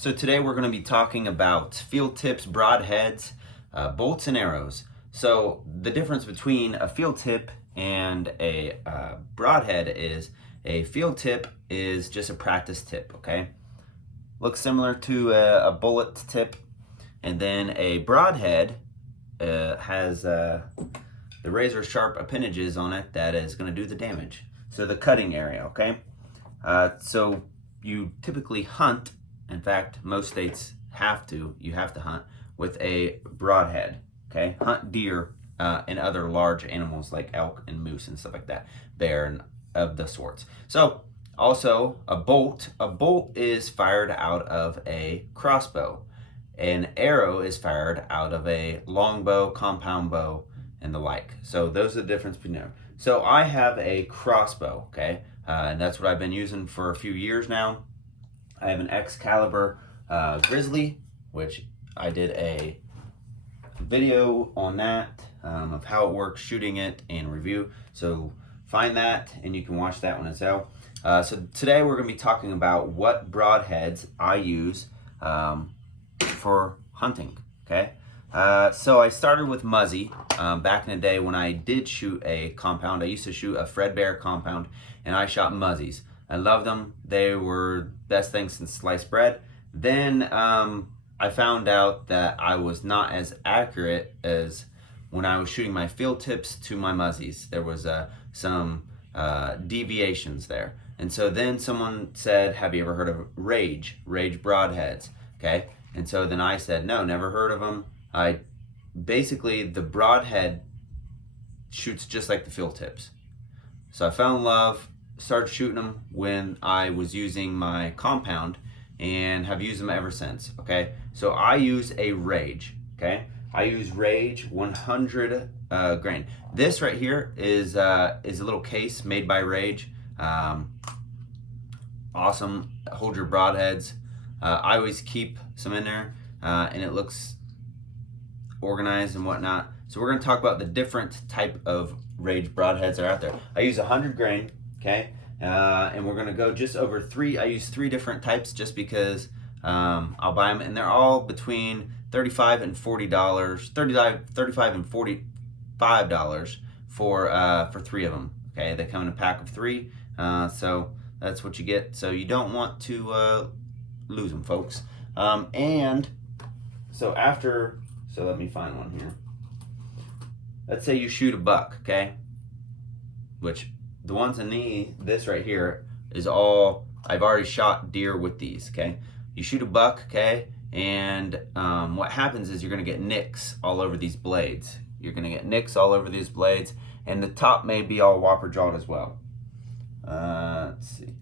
So today we're going to be talking about field tips, broadheads, bolts and arrows. So the difference between a field tip and a broadhead is a field tip is just a practice tip, okay? Looks similar to a bullet tip, and then a broadhead has the razor sharp appendages on it that is going to do the damage. So the cutting area, okay? So you typically hunt. In fact, most states you have to hunt with a broadhead, okay? Hunt deer and other large animals like elk and moose and stuff like that, bear and of the sorts. So also a bolt is fired out of a crossbow. An arrow is fired out of a longbow, compound bow, and the like. So those are the difference between them. So I have a crossbow, okay? And that's what I've been using for a few years now. I have an Excalibur Grizzly, which I did a video on that of how it works, shooting it, and review. So find that, and you can watch that one as well. So today we're going to be talking about what broadheads I use for hunting, okay? So I started with Muzzy back in the day when I did shoot a compound. I used to shoot a Fred Bear compound, and I shot Muzzies. I loved them. They were best things since sliced bread. Then I found out that I was not as accurate as when I was shooting my field tips to my Muzzies. There was some deviations there. And so then someone said, have you ever heard of Rage broadheads? Okay. And so then I said, no, never heard of them. Basically the broadhead shoots just like the field tips. So I fell in love, started shooting them when I was using my compound, and have used them ever since, okay? So I use a Rage, okay? I use Rage 100 grain. This right here is a little case made by Rage. Awesome, hold your broadheads. I always keep some in there, and it looks organized and whatnot. So we're gonna talk about the different type of Rage broadheads that are out there. I use 100 grain, okay? And we're gonna go just over I use three different types just because I'll buy them, and they're all between $35 and $40, $35 and $45 for three of them, okay? They come in a pack of three, so that's what you get. So you don't want to lose them, folks. And so let me find one here. Let's say you shoot a buck, okay? Which the ones in this right here is all, I've already shot deer with these, okay? You shoot a buck, okay? And what happens is you're gonna get nicks all over these blades. You're gonna get nicks all over these blades, and the top may be all whopper jawed as well. Let's see.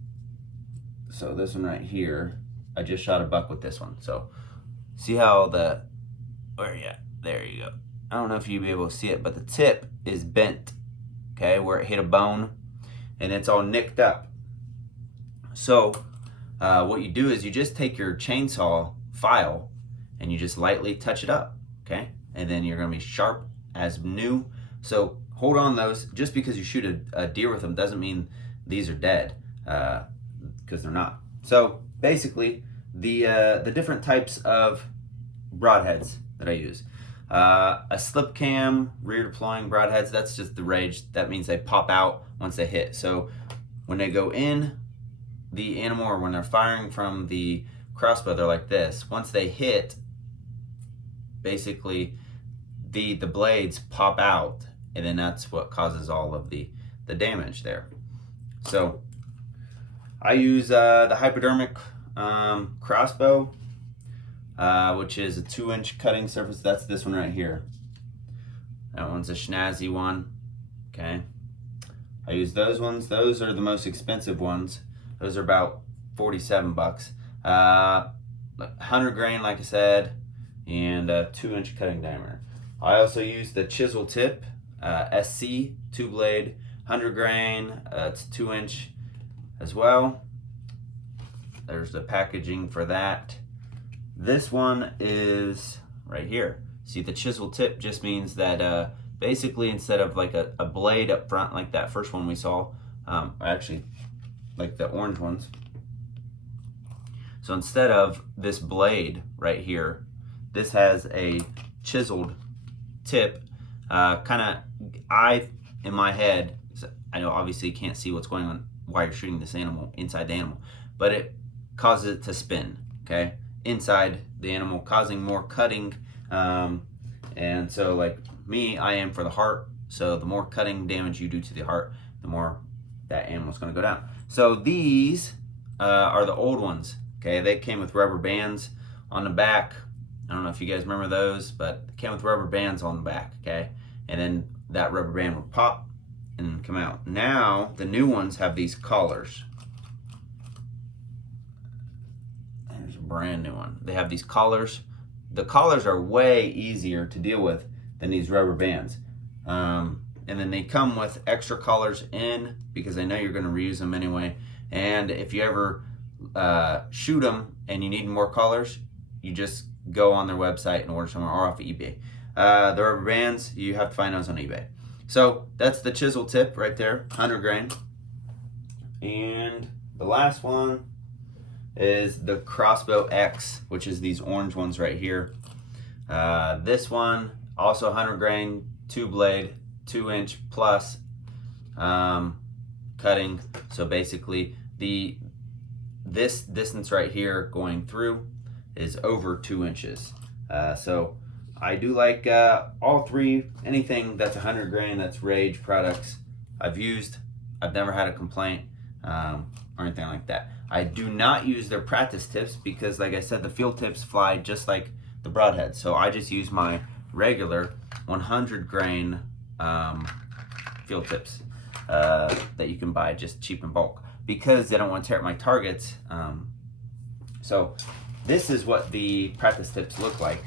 So this one right here, I just shot a buck with this one. So see how where are you at? There you go. I don't know if you'll be able to see it, but the tip is bent, okay, where it hit a bone, and it's all nicked up. So what you do is you just take your chainsaw file and you just lightly touch it up, okay? And then you're gonna be sharp as new. So hold on those. Just because you shoot a deer with them doesn't mean these are dead, because they're not. So basically the different types of broadheads that I use. A slip cam, rear deploying broadheads, that's just the Rage. That means they pop out once they hit. So when they go in the animal, or when they're firing from the crossbow, they're like this. Once they hit, basically the blades pop out, and then that's what causes all of the damage there. So I use the hypodermic crossbow, which is a 2-inch cutting surface. That's this one right here. That one's a schnazzy one, okay? I use those ones. Those are the most expensive ones. Those are about 47 bucks. 100 grain, like I said, and a 2-inch cutting diameter. I also use the chisel tip, SC 2-blade, 100 grain. It's 2-inch as well. There's the packaging for that. This one is right here. See, the chisel tip just means that basically instead of like a blade up front like that first one we saw, actually like the orange ones. So instead of this blade right here, this has a chiseled tip. In my head, I know obviously you can't see what's going on while you're shooting this animal inside the animal, but it causes it to spin, okay, inside the animal, causing more cutting. And so like me, I am for the heart. So the more cutting damage you do to the heart, the more that animal's gonna go down. So these are the old ones, okay? They came with rubber bands on the back. I don't know if you guys remember those, but it came with rubber bands on the back, okay? And then that rubber band would pop and come out. Now, the new ones have these collars. There's a brand new one. They have these collars. The collars are way easier to deal with than these rubber bands. And then they come with extra collars in because I know you're gonna reuse them anyway. And if you ever shoot them and you need more collars, you just go on their website and order somewhere or off of eBay. The rubber bands, you have to find those on eBay. So that's the chisel tip right there, 100 grain. And the last one is the Crossbow X, which is these orange ones right here. This one, also 100 grain, 2 blade, 2-inch plus cutting. So basically this distance right here going through is over 2 inches. So I do like all three, anything that's 100 grain, that's Rage products I've used. I've never had a complaint or anything like that. I do not use their practice tips because like I said, the field tips fly just like the Broadheads. So I just use my regular 100 grain field tips that you can buy just cheap in bulk because they don't want to tear up my targets. So this is what the practice tips look like.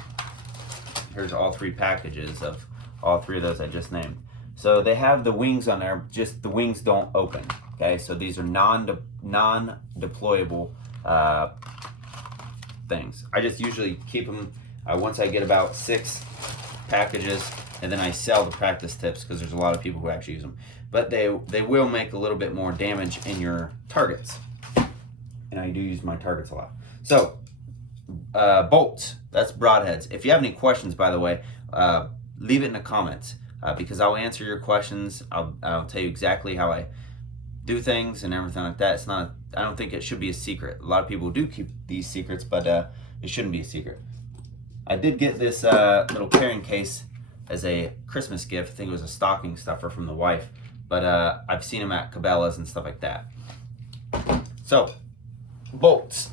Here's all 3 packages of all 3 of those I just named. So they have the wings on there, just the wings don't open. Okay, so these are non-deployable things. I just usually keep them once I get about 6 packages, and then I sell the practice tips because there's a lot of people who actually use them. But they will make a little bit more damage in your targets, and I do use my targets a lot. So bolts, that's Broadheads. If you have any questions, by the way, leave it in the comments because I'll answer your questions. I'll tell you exactly how I do things and everything like that. It's not, I don't think it should be a secret. A lot of people do keep these secrets, but it shouldn't be a secret. I did get this little carrying case as a Christmas gift. I think it was a stocking stuffer from the wife, but I've seen them at Cabela's and stuff like that. So, bolts.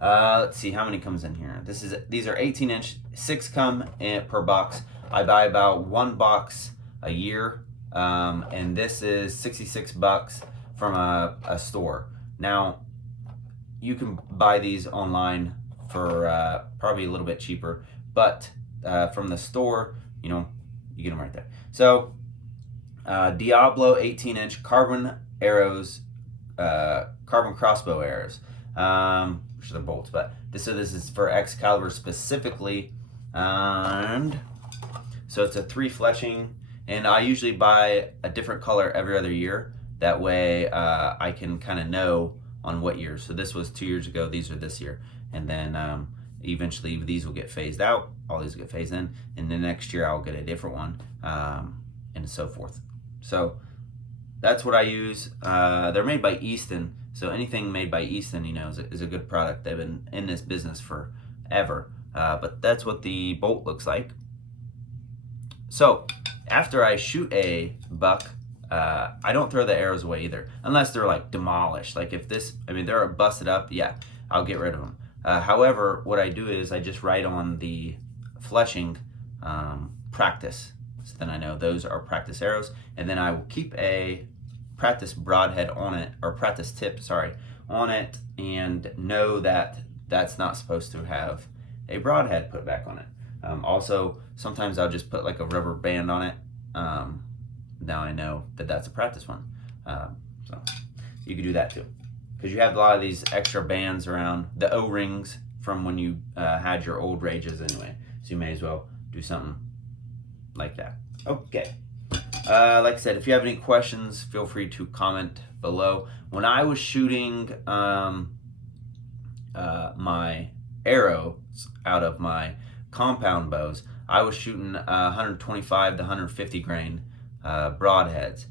Let's see how many comes in here. These are 18-inch, 6 come in per box. I buy about 1 box a year, and this is 66 bucks from a store. Now, you can buy these online for probably a little bit cheaper, but from the store, you know, you get them right there. So, Diablo 18-inch carbon arrows, carbon crossbow arrows. Which are the bolts, but this is for Excalibur specifically, and so it's a 3 fleshing, and I usually buy a different color every other year. That way I can kind of know on what year. So this was 2 years ago, these are this year, and then eventually these will get phased out, all these will get phased in, and then next year I'll get a different one, and so forth. So that's what I use. They're made by Easton. So anything made by Easton, you know, is a good product. They've been in this business forever. But that's what the bolt looks like. So after I shoot a buck, I don't throw the arrows away either, unless they're like demolished. Like if they're busted up, yeah, I'll get rid of them. However, what I do is I just write on the fleshing practice. So then I know those are practice arrows, and then I will keep a practice broadhead on it, or practice tip, sorry, on it, and know that that's not supposed to have a broadhead put back on it. Also, sometimes I'll just put like a rubber band on it. Now I know that that's a practice one. So you can do that too, because you have a lot of these extra bands around the O-rings from when you had your old Rages anyway. So you may as well do something like that. Okay. Like I said, if you have any questions, feel free to comment below. When I was shooting my arrows out of my compound bows, I was shooting 125 to 150 grain broadheads.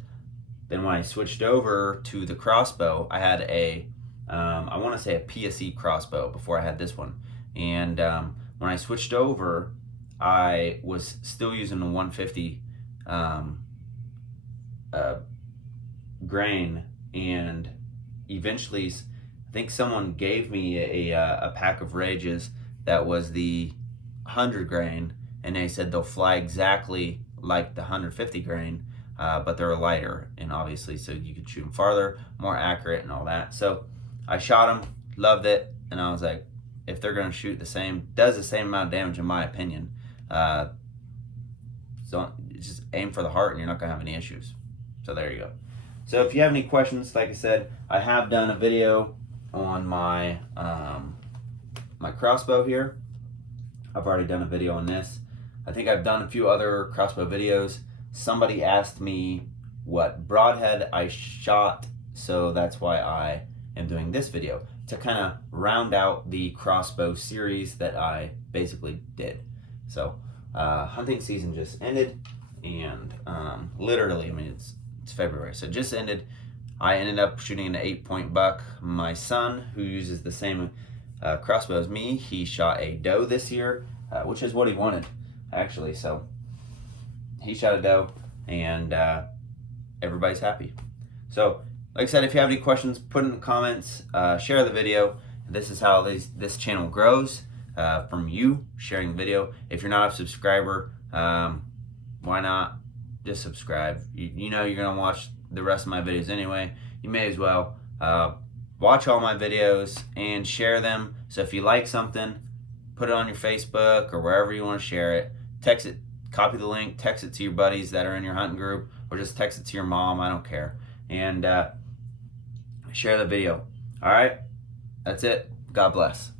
Then when I switched over to the crossbow, I had I want to say a PSE crossbow before I had this one. And when I switched over, I was still using the 150 grain, and eventually I think someone gave me a pack of Rages that was the 100 grain, and they said they'll fly exactly like the 150 grain, but they're lighter, and obviously so you could shoot them farther, more accurate and all that. So I shot them, loved it, and I was like, if they're going to shoot does the same amount of damage in my opinion, so just aim for the heart and you're not going to have any issues. So there you go. So if you have any questions, like I said, I have done a video on my my crossbow here. I've already done a video on this. I think I've done a few other crossbow videos. Somebody asked me what broadhead I shot, so that's why I am doing this video, to kind of round out the crossbow series that I basically did. So hunting season just ended, and literally, I mean, it's February, so it just ended. I ended up shooting an 8-point buck. My son, who uses the same crossbow as me, he shot a doe this year, which is what he wanted, actually. So he shot a doe, and everybody's happy. So, like I said, if you have any questions, put in the comments, share the video. This is how this channel grows, from you sharing the video. If you're not a subscriber, why not just subscribe? You know you're gonna watch the rest of my videos anyway. You may as well watch all my videos and share them. So if you like something, put it on your Facebook or wherever you want to share it. Text it, copy the link, text it to your buddies that are in your hunting group, or just text it to your mom, I don't care. And share the video. All right, that's it. God bless.